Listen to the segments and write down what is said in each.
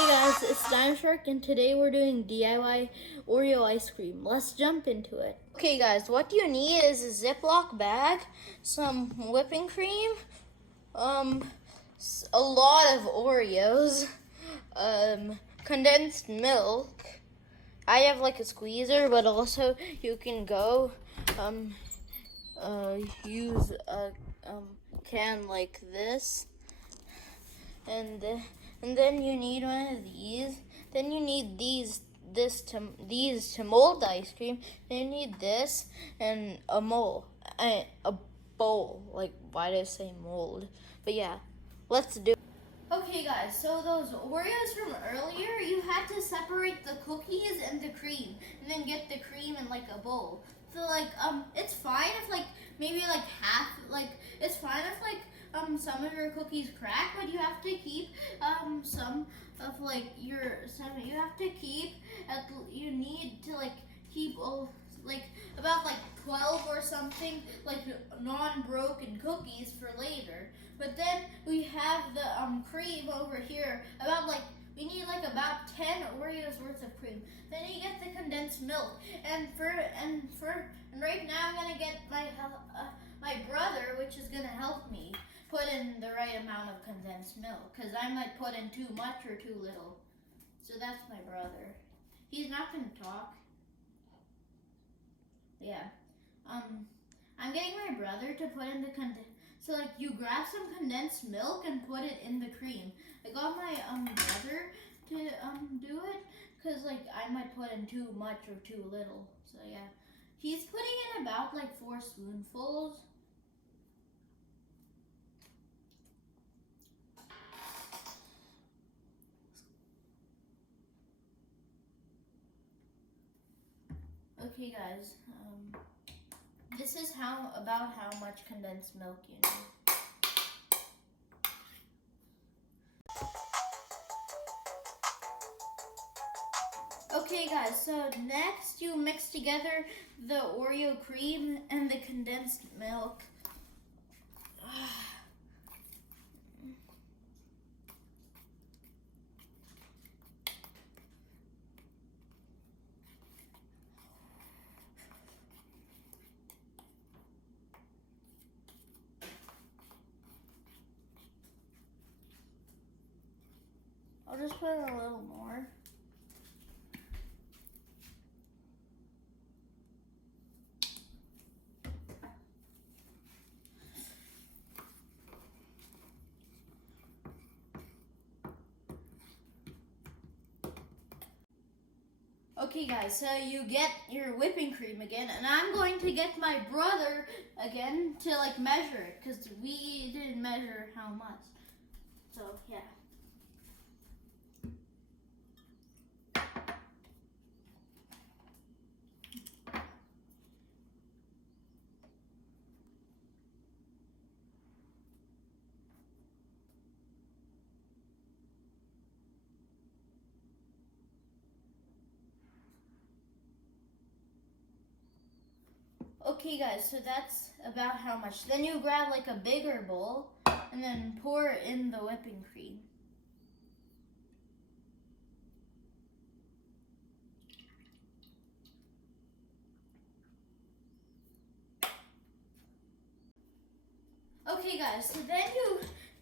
Hey guys, it's Dime Shark and today we're doing DIY Oreo ice cream. Let's jump into it. Okay guys, what you need is a Ziploc bag, some whipping cream, a lot of Oreos, condensed milk. I have like a squeezer, but also you can go use a can like this. And then you need one of these. Then you need these to mold the ice cream. Then you need this and a bowl. Like, why did I say mold? But yeah, let's do it. Okay guys, so those Oreos from earlier, you had to separate the cookies and the cream, and then get the cream in like a bowl. So like, it's fine if like, maybe like half, like, it's fine if like, some of your cookies crack, but you have to keep, some of like you have to keep, you need to like keep, like about like 12 or something, like non-broken cookies for later. But then we have the cream over here, we need like about 10 Oreos worth of cream. Then you get the condensed milk, and right now I'm gonna get my brother, which is gonna help me put in the right amount of condensed milk, because I might put in too much or too little. So that's my brother. He's not gonna talk. Yeah. I'm getting my brother to put in so like you grab some condensed milk and put it in the cream. I got my brother to do it, because like I might put in too much or too little. So yeah. He's putting in about like 4 spoonfuls. Okay guys, this is about how much condensed milk you need. Okay guys, so next you mix together the Oreo cream and the condensed milk. I'll just put in a little more. Okay guys, so you get your whipping cream again, and I'm going to get my brother again to like measure it, because we didn't measure how much. So yeah. Okay guys, so that's about how much. Then you grab like a bigger bowl and then pour in the whipping cream. Okay guys, so then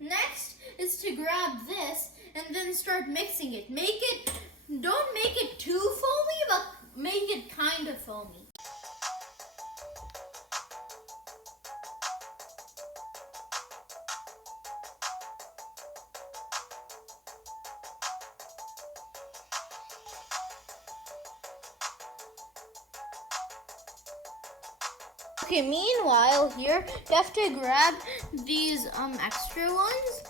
next is to grab this and then start mixing it. Don't make it too foamy, but make it kind of foamy. Okay, meanwhile here, you have to grab these extra ones.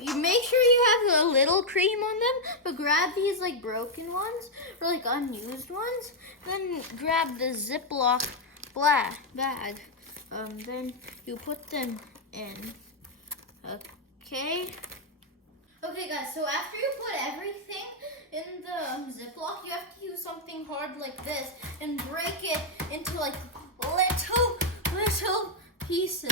You make sure you have a little cream on them, but grab these like broken ones or like unused ones. Then grab the Ziploc bag. Then you put them in. Okay. Okay guys, so after you put everything in the Ziploc, you have to use something hard like this and break it into like little pieces.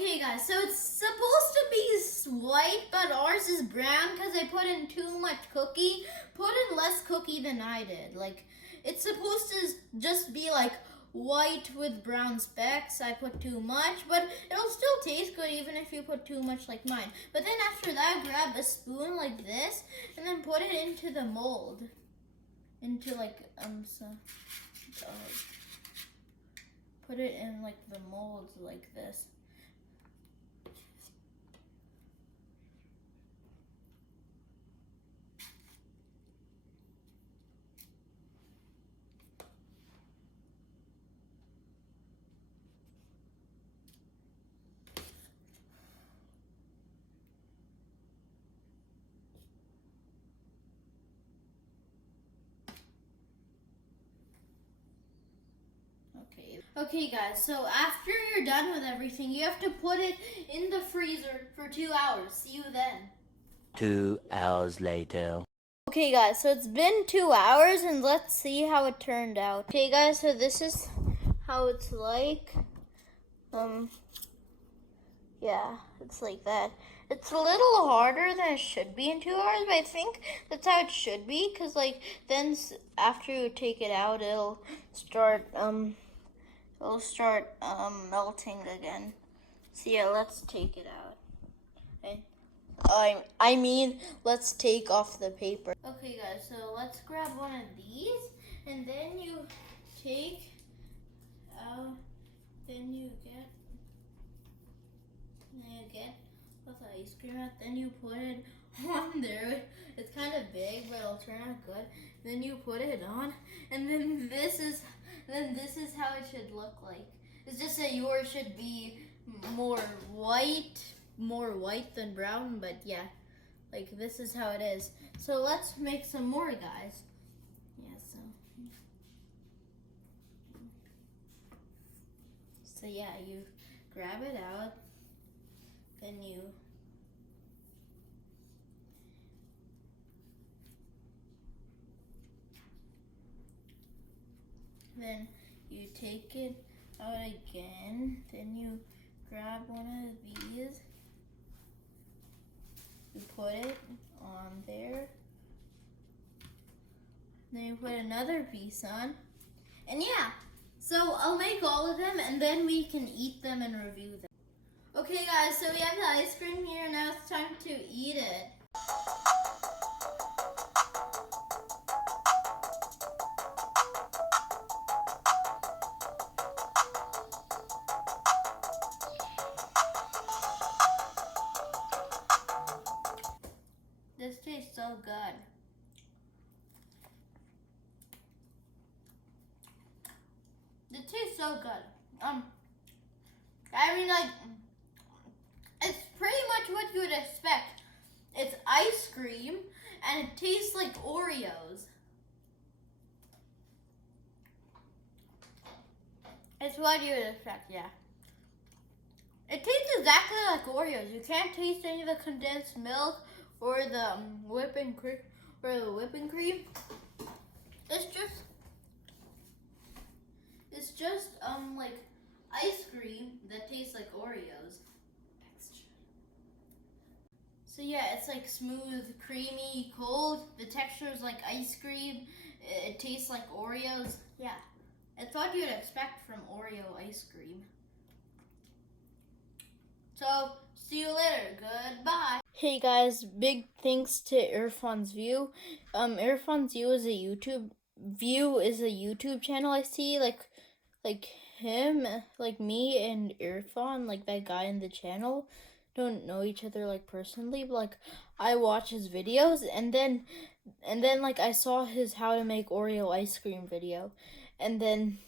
Okay guys, so it's supposed to be white, but ours is brown because I put in too much cookie. Put in less cookie than I did. Like, it's supposed to just be like white with brown specks. I put too much, but it'll still taste good even if you put too much like mine. But then after that, grab a spoon like this and then put it into the mold. Into like, put it in like the mold like this. Okay guys, so after you're done with everything, you have to put it in the freezer for 2 hours. See you then. 2 hours later. Okay guys, so it's been 2 hours and let's see how it turned out. Okay guys, so this is how it's like. Yeah, it's like that. It's a little harder than it should be in 2 hours, but I think that's how it should be, because like then after you take it out, it'll start melting again. So yeah, let's take it out. Okay. I mean, let's take off the paper. Okay guys, so let's grab one of these, and then you take out, then you get with the ice cream out, then you put it on there. It's kind of big, but it'll turn out good. Then you put it on, and then this is how it should look like. It's just that yours should be more white than brown, but yeah, like this is how it is. So let's make some more, guys. Yeah, so yeah, you grab it out, then you take it out again, then you grab one of these, you put it on there, then you put another piece on, and yeah, so I'll make all of them and then we can eat them and review them. Okay guys, so we have the ice cream here, now it's time to eat it. This tastes so good. It tastes so good. I mean, like, it's pretty much what you would expect. It's ice cream, and it tastes like Oreos. It's what you would expect, yeah. It tastes exactly like Oreos. You can't taste any of the condensed milk or the whipping cream. It's just like ice cream that tastes like Oreos. So yeah, it's like smooth, creamy, cold. The texture is like ice cream. It tastes like Oreos. Yeah, it's what you'd expect from Oreo ice cream. So, see you later. Goodbye. Hey guys, big thanks to Irfan's View. Irfan's View is a YouTube channel I see. Like him, like me and Irfan, like that guy in the channel, don't know each other like personally, but like I watch his videos, and then like I saw his how to make Oreo ice cream video, and then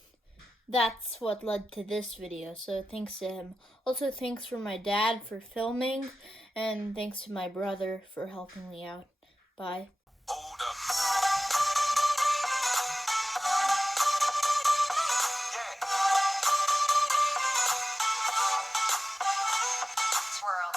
that's what led to this video, so thanks to him. Also, thanks for my dad for filming, and thanks to my brother for helping me out. Bye. Swirl.